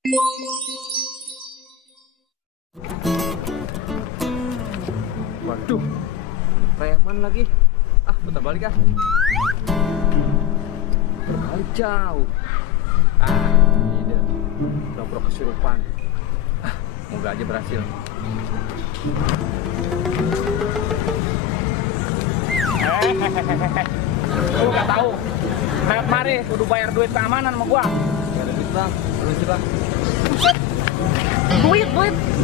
Waduh, preman lagi. Ah, putar balik ah. Berbalik jauh. Ah, ini dia. Dobrok kesurupan. Ah, moga aja berhasil. Lu gak tahu. Lewat mari, kudu bayar duit keamanan sama gua. Gak ada duit bang, permisi bang. Buset. Duit.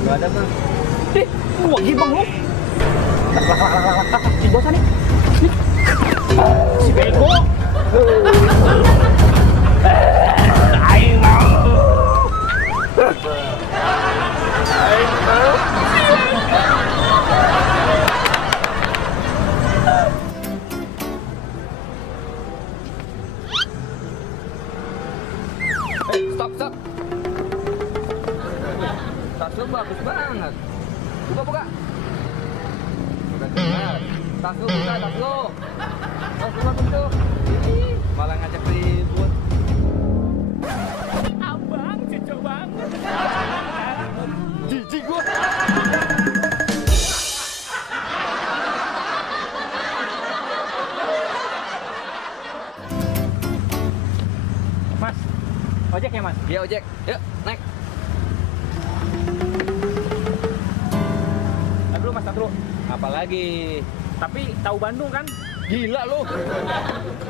Gak ada bang. Ih, gua gibang lu. Si bosan nih. Si bego. Aing mau. Stop. Tas lu bagus banget. Buka. Udah keluar. Tas lu buka, tas lu. Tas keluar pintu. Ih, malah ngajak ribut. Abang, cocok banget. Jijik gua. Mas, ojek ya mas? Iya ojek. Yuk, naik. Tak dulu mas, tak dulu. Apalagi? Tapi tahu Bandung kan? Gila lu.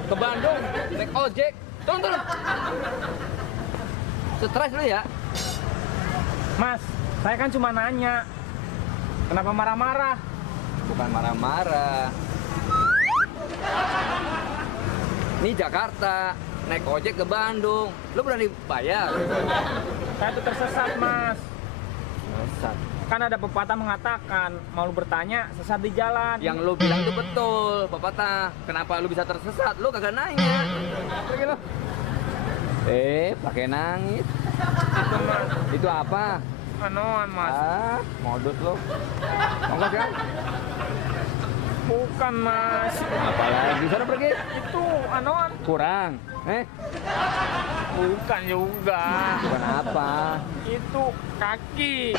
Ke Bandung naik ojek. Turun. Stres lu ya? Mas, saya kan cuma nanya. Kenapa marah-marah? Bukan marah-marah. Ini Jakarta, naik ojek ke Bandung. Lu berani bayar? Saya tuh tersesat mas. Sesat. Kan ada pepatah mengatakan, mau lu bertanya, sesat di jalan. Yang lu bilang itu betul, pepatah. Kenapa lu bisa tersesat? Lu kagak nanya. Pergi lu. Pakai nangis. Itu mas, Itu apa? anoan mas. Ah, modus lu. Ongkos kan? Bukan mas. Apalagi? Sana pergi. Itu anoan. Kurang. Bukan juga. Bukan apa? Itu kaki.